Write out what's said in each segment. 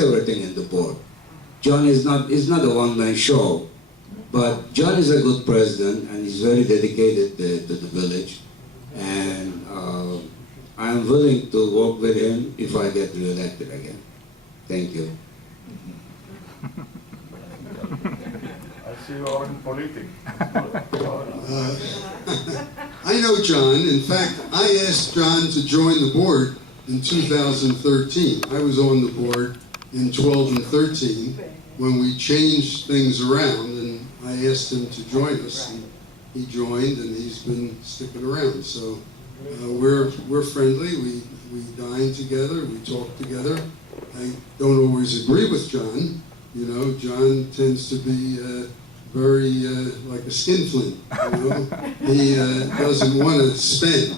everything in the board. John is not a one-man show, but John is a good president and he's very dedicated to the village. And I'm willing to work with him if I get re-elected again. Thank you. I see you are in politics. I know John. In fact, I asked John to join the board in 2013. I was on the board in 12 and 13 when we changed things around, and I asked him to join us. And he joined, and he's been sticking around. So we're friendly. We dine together. We talk together. I don't always agree with John. You know, John tends to be very like a skinflint. You know, he doesn't want to spend,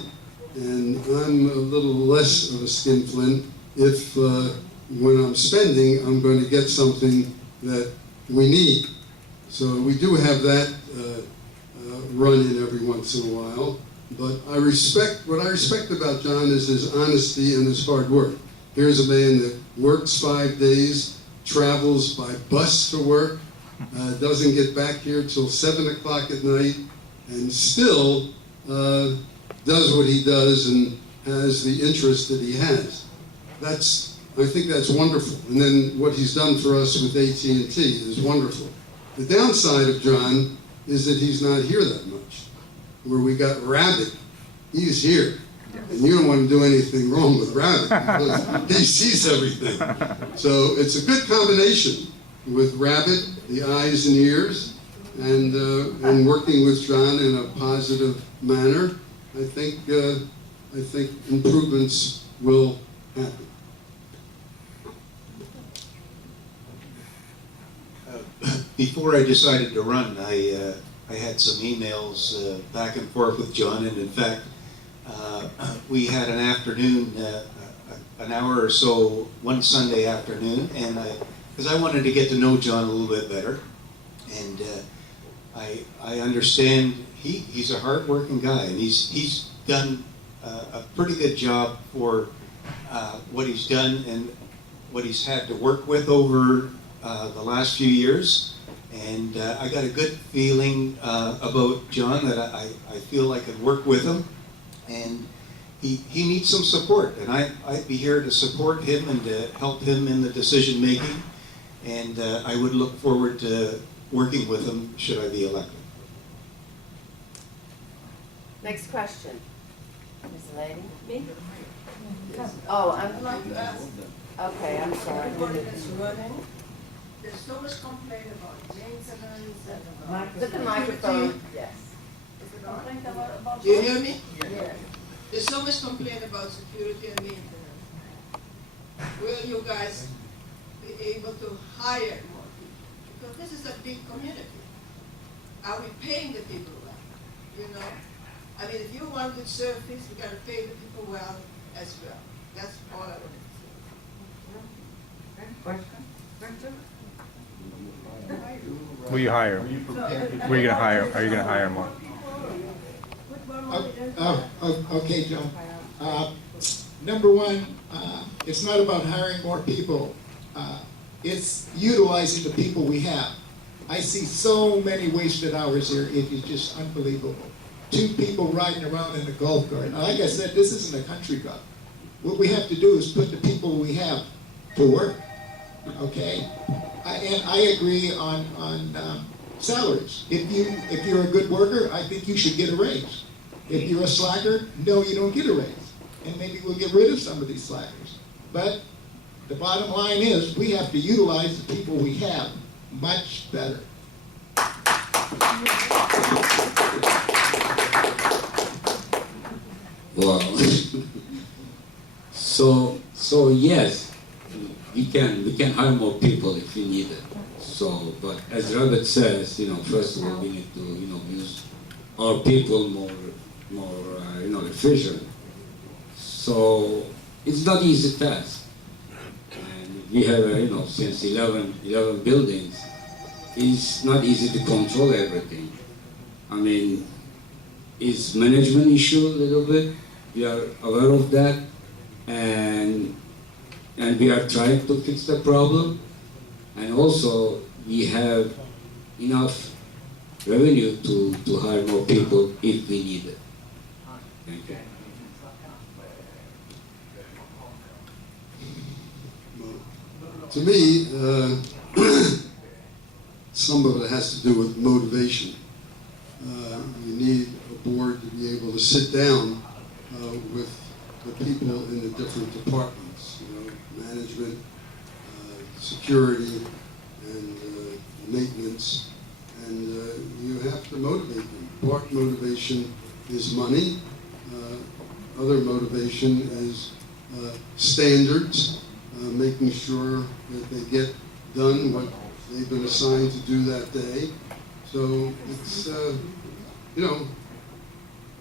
and I'm a little less of a skinflint. If when I'm spending, I'm going to get something that we need. So we do have that run in every once in a while. But what I respect about John is his honesty and his hard work. Here's a man that works 5 days, travels by bus to work, doesn't get back here till 7 o'clock at night, and still does what he does and has the interest that he has. I think that's wonderful. And then what he's done for us with AT&T is wonderful. The downside of John is that he's not here that much. Where we got Rabbit, he's here. And you don't want to do anything wrong with Rabbit because he sees everything. So it's a good combination with Rabbit, the eyes and ears, and working with John in a positive manner. I think improvements will happen. Before I decided to run, I had some emails back and forth with John, and in fact, we had an afternoon, an hour or so, one Sunday afternoon, and because I wanted to get to know John a little bit better, and I understand he's a hard-working guy, and he's done a pretty good job for what he's done and what he's had to work with over the last few years. And I got a good feeling about John, that I feel I could work with him, and he needs some support, and I'd be here to support him and to help him in the decision making, and I would look forward to working with him should I be elected. Next question. Ms. Lady? Me? Oh, okay, I'm sorry. There's so much complaint about maintenance and Put the microphone, yes. Is it on? Do you hear me? Yes. There's so much complaint about security and maintenance. Will you guys be able to hire more people? Because this is a big community. Are we paying the people well? You know? I mean, if you want good service, you gotta pay the people well as well. That's all I wanted to say. Question? Will you hire? Where are you gonna hire? Are you gonna hire more? Okay, John. Number one, it's not about hiring more people. It's utilizing the people we have. I see so many wasted hours here. It is just unbelievable. 2 people riding around in a golf cart. Now, like I said, this isn't a country club. What we have to do is put the people we have to work. Okay? And I agree on salaries. If you're a good worker, I think you should get a raise. If you're a slacker, no, you don't get a raise. And maybe we'll get rid of some of these slackers. But the bottom line is we have to utilize the people we have much better. Well, so yes, we can hire more people if we need it. So, but as Robert says, first of all, we need to, use our people more, efficient. So it's not easy task. And we have, since 11 buildings, it's not easy to control everything. I mean, it's management issue a little bit. We are aware of that, and and we are trying to fix the problem. And also, we have enough revenue to hire more people if we need it. Thank you. To me, some of it has to do with motivation. You need a board to be able to sit down with the people in the different departments, management, security, and maintenance, and you have to motivate them. Part motivation is money. Other motivation is standards, making sure that they get done what they've been assigned to do that day. So it's,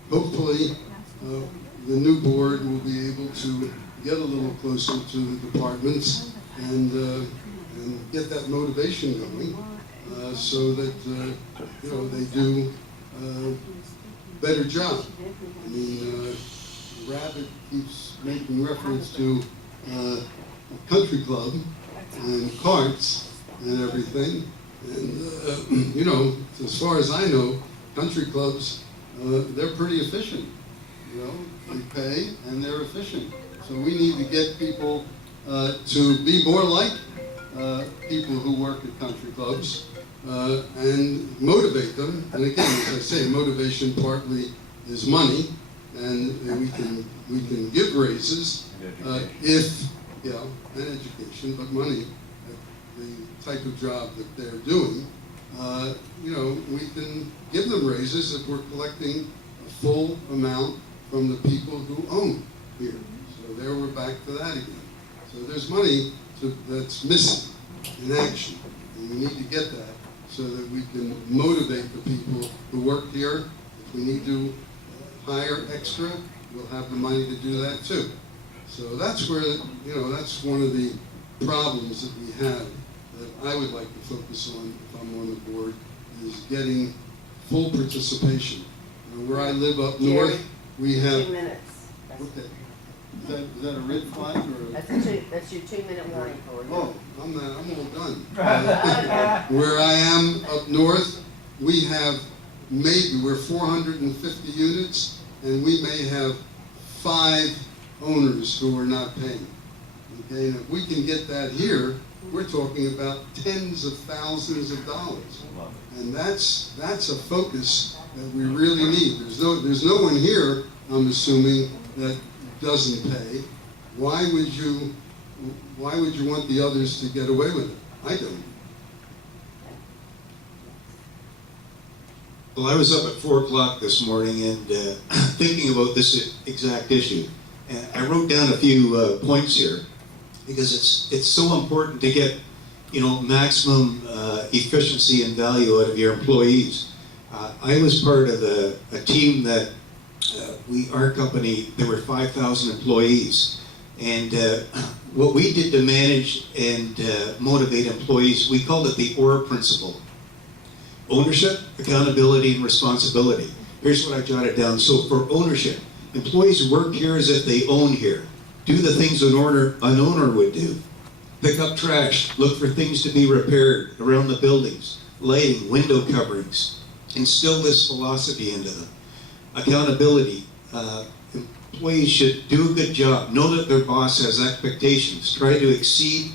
hopefully the new board will be able to get a little closer to the departments and get that motivation going so that, they do a better job. I mean, Rabbit keeps making reference to country club and carts and everything. And, as far as I know, country clubs, they're pretty efficient. They pay and they're efficient. So we need to get people to be more like people who work at country clubs and motivate them. And again, as I say, motivation partly is money, and we can give raises if, and education, but money, the type of job that they're doing, we can give them raises if we're collecting a full amount from the people who own here. So there we're back to that again. So there's money that's missing in action, and we need to get that so that we can motivate the people who work here. If we need to hire extra, we'll have the money to do that too. So that's where, that's one of the problems that we have that I would like to focus on if I'm on the board, is getting full participation. Where I live up north, we have... 2 minutes. Okay. Is that a red flag or? That's your 2-minute warning for you. Oh, I'm all done. Where I am up north, we're 450 units, and we may have 5 owners who are not paying. Okay, and if we can get that here, we're talking about tens of thousands of dollars. And that's a focus that we really need. There's no one here, I'm assuming, that doesn't pay. Why would you want the others to get away with it? I don't. Well, I was up at 4 o'clock this morning and thinking about this exact issue. And I wrote down a few points here because it's so important to get, maximum efficiency and value out of your employees. I was part of a team that our company, there were 5,000 employees. And what we did to manage and motivate employees, we called it the OR principle. Ownership, accountability, and responsibility. Here's what I jotted down. So for ownership, employees work here as if they own here. Do the things an owner would do. Pick up trash, look for things to be repaired around the buildings, lighting, window coverings. Instill this philosophy into them. Accountability. Employees should do a good job. Know that their boss has expectations. Try to exceed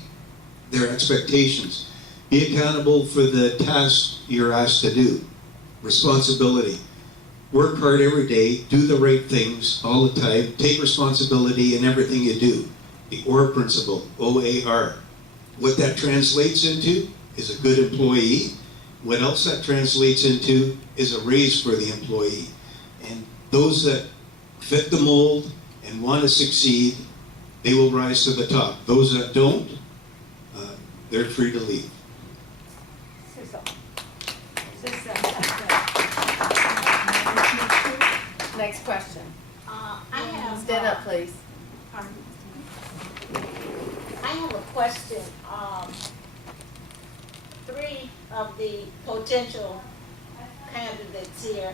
their expectations. Be accountable for the tasks you're asked to do. Responsibility. Work hard every day. Do the right things all the time. Take responsibility in everything you do. The OR principle, O-A-R. What that translates into is a good employee. What else that translates into is a raise for the employee. And those that fit the mold and want to succeed, they will rise to the top. Those that don't, they're free to leave. Next question. I have. Stand up, please. Pardon? I have a question. 3 of the potential candidates here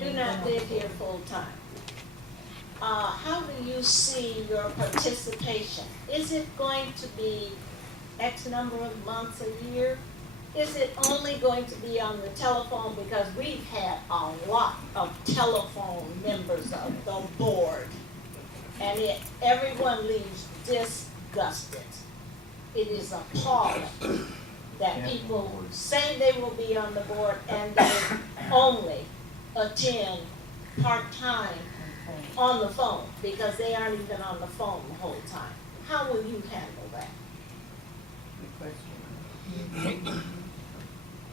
do not live here full time. how do you see your participation? Is it going to be X number of months a year? Is it only going to be on the telephone? Because we've had a lot of telephone members of the board, and everyone leaves disgusted. It is appalling that people say they will be on the board and they only attend part-time on the phone, because they aren't even on the phone the whole time. How will you handle that?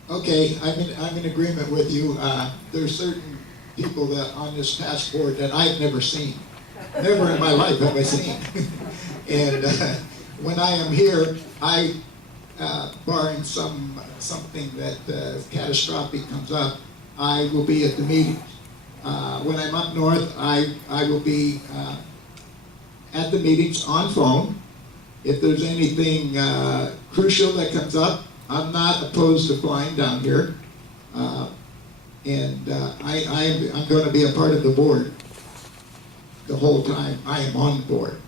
Okay, I'm in agreement with you. There's certain people that on this past board that I've never seen. Never in my life have I seen. And when I am here, barring something that catastrophic comes up, I will be at the meetings. When I'm up north, I will be at the meetings on phone. If there's anything crucial that comes up, I'm not opposed to flying down here. And I'm going to be a part of the board the whole time I am on the board.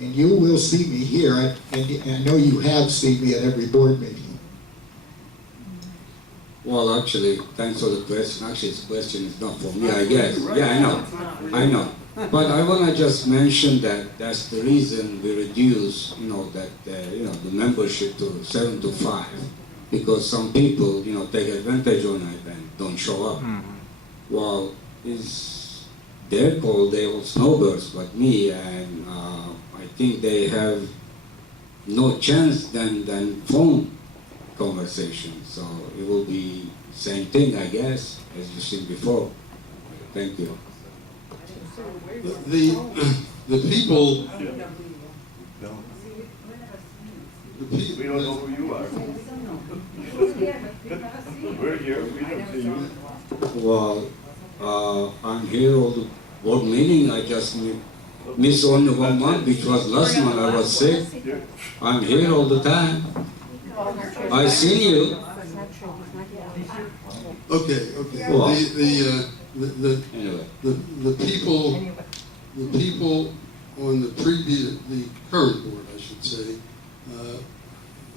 And you will see me here, and I know you have seen me at every board meeting. Well, actually, thanks for the question. Actually, this question is not for me, I guess. Yeah, I know. But I want to just mention that that's the reason we reduce, the membership to 7 to 5, because some people, take advantage on it and don't show up. Well, it's their call, they all snowbirds, but me, and I think they have no chance than phone conversation. So it will be same thing, I guess, as you've seen before. Thank you. The people, We don't know who you are. We're here, we don't see you. Well, I'm here all the board meeting. I just missed only 1 month, which was last month. I was sick. I'm here all the time. I seen you. okay. Well. The Anyway. the people on the current board, I should say,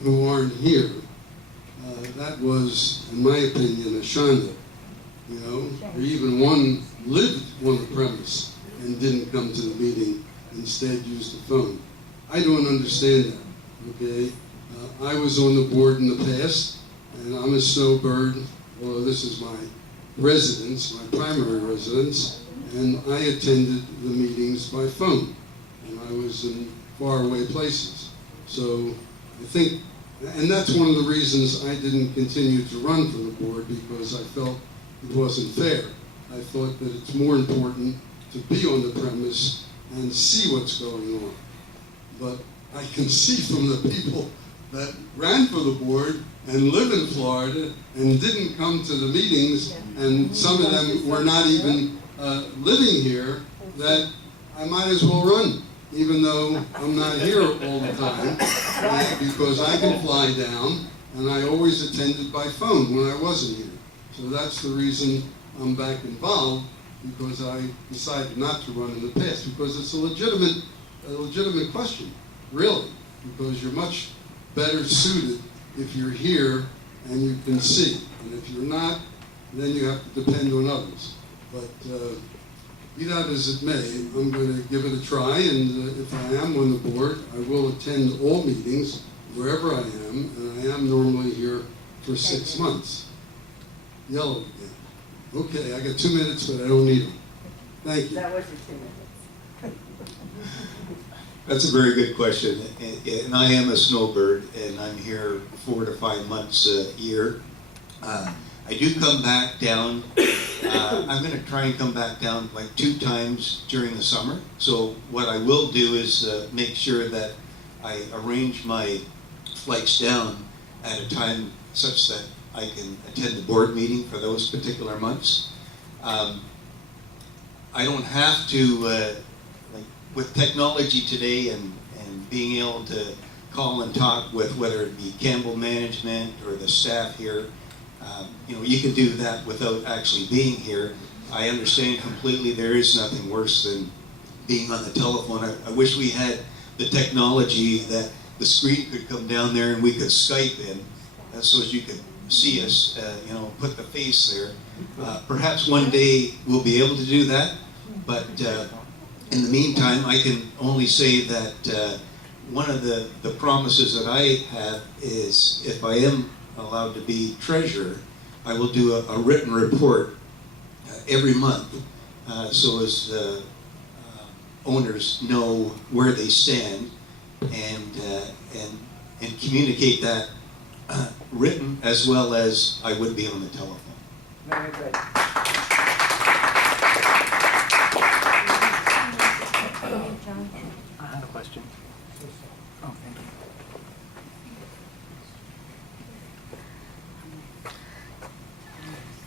who aren't here, that was, in my opinion, a shanda. Or even one lived on the premise and didn't come to the meeting, instead used the phone. I don't understand that, okay? I was on the board in the past, and I'm a snowbird, although this is my residence, my primary residence, and I attended the meetings by phone, and I was in faraway places. So I think, and that's one of the reasons I didn't continue to run for the board, because I felt it wasn't fair. I thought that it's more important to be on the premise and see what's going on. But I can see from the people that ran for the board and live in Florida and didn't come to the meetings, and some of them were not even living here, that I might as well run, even though I'm not here all the time, because I can fly down, and I always attended by phone when I wasn't here. So that's the reason I'm back involved, because I decided not to run in the past, because it's a legitimate question, really, because you're much better suited if you're here and you can see. And if you're not, then you have to depend on others. But be that as it may, I'm going to give it a try, and if I am on the board, I will attend all meetings wherever I am, and I am normally here for 6 months. Yellow again. Okay, I got 2 minutes, but I don't need them. Thank you. That was your 2 minutes. That's a very good question, and I am a snowbird, and I'm here 4 to 5 months a year. I do come back down. I'm going to try and come back down like 2 times during the summer. So what I will do is make sure that I arrange my flights down at a time such that I can attend the board meeting for those particular months. I don't have to, with technology today and being able to call and talk with whether it be Campbell Management or the staff here, you can do that without actually being here. I understand completely there is nothing worse than being on the telephone. I wish we had the technology that the screen could come down there and we could Skype in, so as you could see us, put the face there. Perhaps one day we'll be able to do that, but in the meantime, I can only say that one of the promises that I have is if I am allowed to be treasurer, I will do a written report every month so as owners know where they stand and communicate that written as well as I would be on the telephone. Very good. I have a question. Oh, thank you.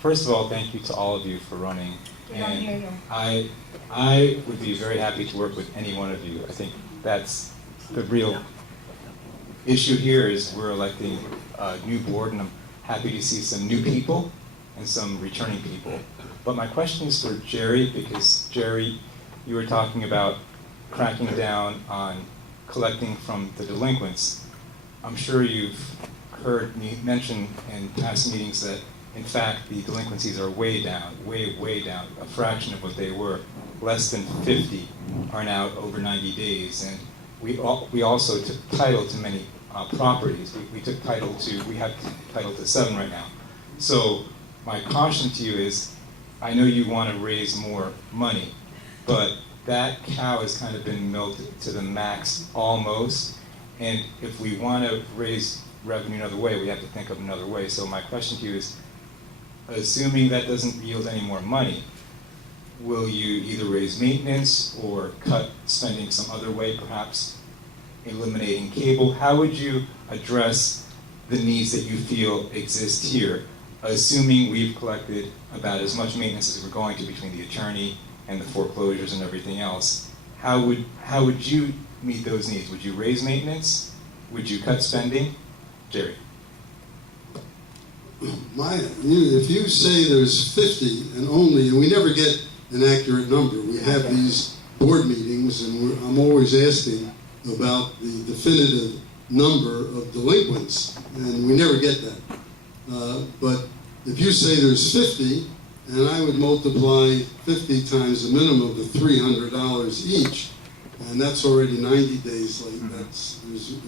First of all, thank you to all of you for running. And I would be very happy to work with any one of you. I think that's the real issue here is we're electing a new board, and I'm happy to see some new people and some returning people. But my question is for Jerry, because Jerry, you were talking about cracking down on collecting from the delinquents. I'm sure you've heard me mention in past meetings that in fact the delinquencies are way down, way down, a fraction of what they were. Less than 50 are now over 90 days, and we also took title to many properties. We have title to 7 right now. So my caution to you is, I know you want to raise more money, but that cow has kind of been milked to the max almost, and if we want to raise revenue another way, we have to think of another way. So my question to you is, assuming that doesn't yield any more money, will you either raise maintenance or cut spending some other way, perhaps eliminating cable? How would you address the needs that you feel exist here, assuming we've collected about as much maintenance as we're going to between the attorney and the foreclosures and everything else? How would you meet those needs? Would you raise maintenance? Would you cut spending? Jerry. If you say there's 50 and we never get an accurate number. We have these board meetings, and I'm always asking about the definitive number of delinquents, and we never get that. But if you say there's 50, and I would multiply 50 times the minimum of the $300 each, and that's already 90 days late.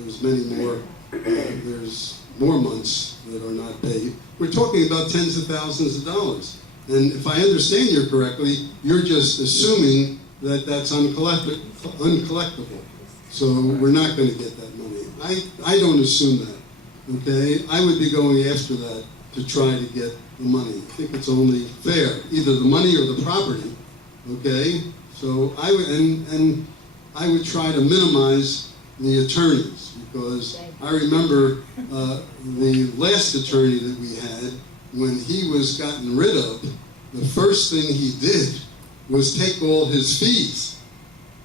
There's many more. There's more months that are not paid. We're talking about tens of thousands of dollars. And if I understand you correctly, you're just assuming that that's uncollectible. So we're not going to get that money. I don't assume that, okay? I would be going after that to try to get the money. I think it's only fair, either the money or the property, okay? So I would try to minimize the attorneys, because I remember the last attorney that we had, when he was gotten rid of, the first thing he did was take all his fees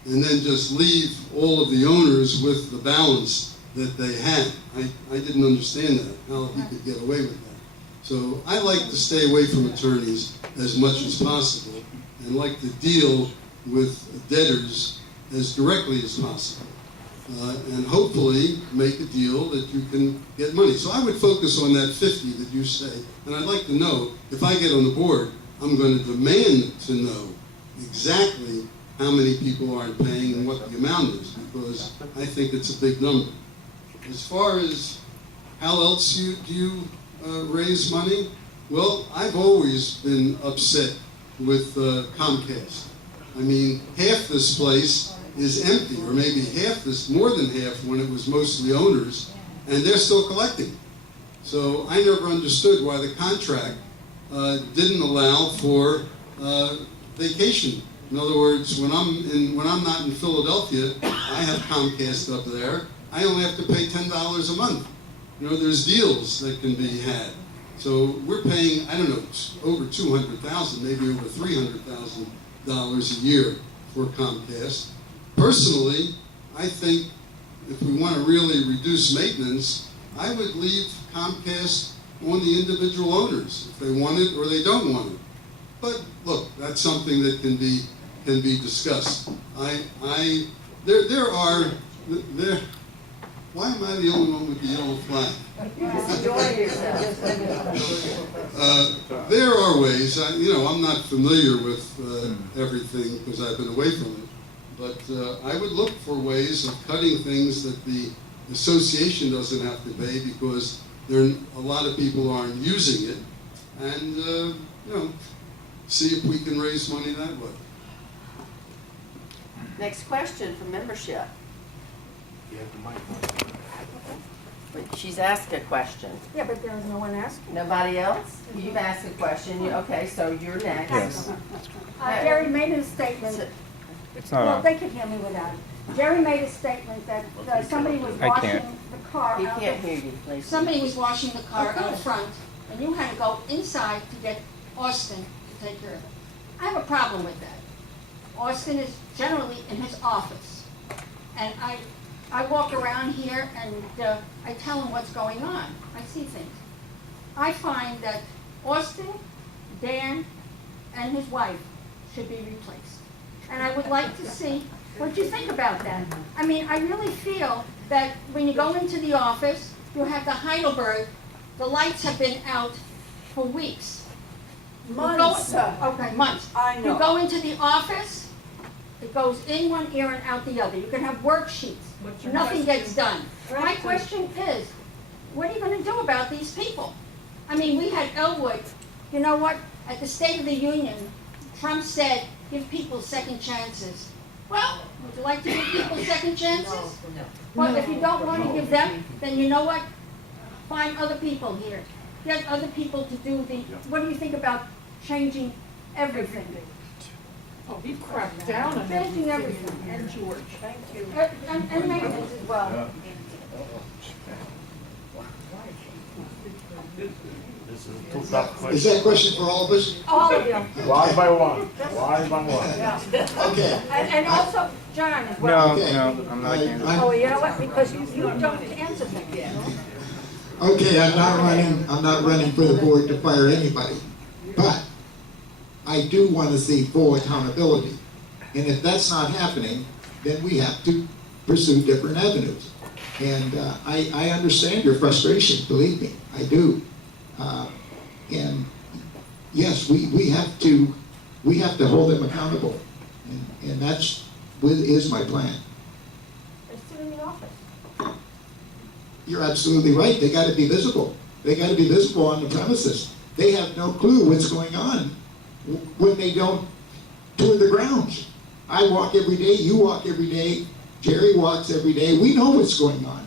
and then just leave all of the owners with the balance that they had. I didn't understand that, how he could get away with that. So I like to stay away from attorneys as much as possible and like to deal with debtors as directly as possible. And hopefully make a deal that you can get money. So I would focus on that 50 that you say, and I'd like to know, if I get on the board, I'm going to demand to know exactly how many people aren't paying and what the amount is, because I think it's a big number. As far as how else do you raise money, well, I've always been upset with Comcast. I mean, half this place is empty, or maybe half this, more than half when it was mostly owners, and they're still collecting. So I never understood why the contract didn't allow for vacation. In other words, when I'm not in Philadelphia, I have Comcast up there. I only have to pay $10 a month. You know, there's deals that can be had. So we're paying, I don't know, over $200,000, maybe over $300,000 a year for Comcast. Personally, I think if we want to really reduce maintenance, I would leave Comcast on the individual owners, if they want it or they don't want it. But look, that's something that can be can be discussed. Why am I the only one with the yellow flag? Enjoy yourself. There are ways, I'm not familiar with everything because I've been away from it, but I would look for ways of cutting things that the association doesn't have to pay because a lot of people aren't using it, and see if we can raise money that way. Next question from membership. Wait, she's asked a question. Yeah, but there was no one asking. Nobody else? You've asked a question. Okay, so you're next. Yes. Jerry made a statement, It's not well, on. they can hear me without it. Jerry made a statement that somebody was I washing can't. the car He out can't the, hear you, please. somebody was washing the car out front, and you had to go inside to get Austin to take care of it. I have a problem with that. Austin is generally in his office, and I walk around here and I tell him what's going on. I see things. I find that Austin, Dan, and his wife should be replaced. And I would like to see what you think about that. I mean, I really feel that when you go into the office, you have the Heidelberg, the lights have been out for weeks. You go- Months. Okay, months. I know. You go into the office, it goes in one ear and out the other. You can have worksheets. Nothing gets done. My question is, what are you gonna do about these people? I mean, we had Elwood, you know what, at the State of the Union, Trump said, give people second chances. Well, would you like to give people second chances? Well, if you don't wanna give them, then you know what? Find other people here. Get other people to do what do you think about changing everything? Oh, he cracked down on Changing everything. And George, thank you. And maintenance as well. This is a too tough Is question. that a question for all of us? All of you. One by one, one by one. Okay. And also John as well. No, Okay. no, I'm not against it. Oh, you know what, because you don't answer things. Okay, I'm not running for the board to fire anybody, but I do want to see full accountability. And if that's not happening, then we have to pursue different avenues. And I understand your frustration, believe me, I do. And yes, we have to hold them accountable. And that's is my plan. They're still in the office. You're absolutely right. They got to be visible. They got to be visible on the premises. They have no clue what's going on when they don't tour the grounds. I walk every day. You walk every day. Jerry walks every day. We know what's going on.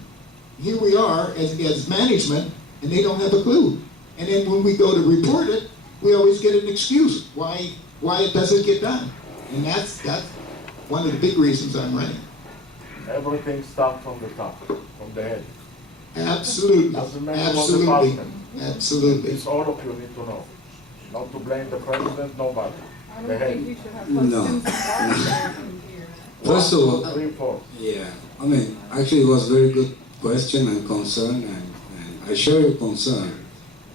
Here we are as management, and they don't have a clue. And then when we go to report it, we always get an excuse why it doesn't get done. And that's one of the big reasons I'm running. Everything starts from the top, from the head. Absolutely, Doesn't matter what absolutely, department. absolutely. It's all of you need to know. Not to blame the president, nobody. The head. No. First of all, 3, 4. yeah, I mean, actually it was a very good question and concern, and I share your concern.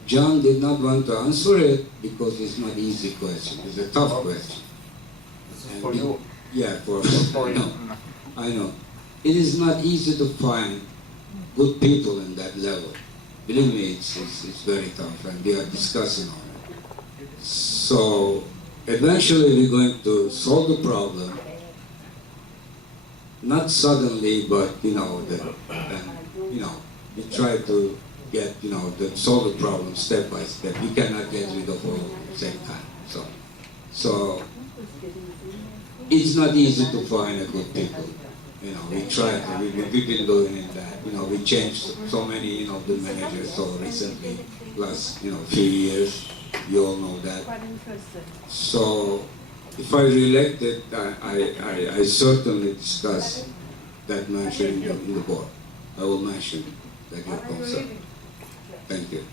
John did not want to answer it because it's not easy question. It's a tough question. This is for you. Yeah, for For you. I know. It is not easy to find good people in that level. Believe me, it's very tough, and we are discussing on it. So eventually we're going to solve the problem. Not suddenly, but we try to get solve the problem step by step. We cannot get rid of all at the same time. So it's not easy to find a good people. We try. We've been doing it that. We changed so many the managers so recently, last few years. You all know that. So if I re-elected, I certainly discuss that mention in the board. I will mention that your concern. Thank you.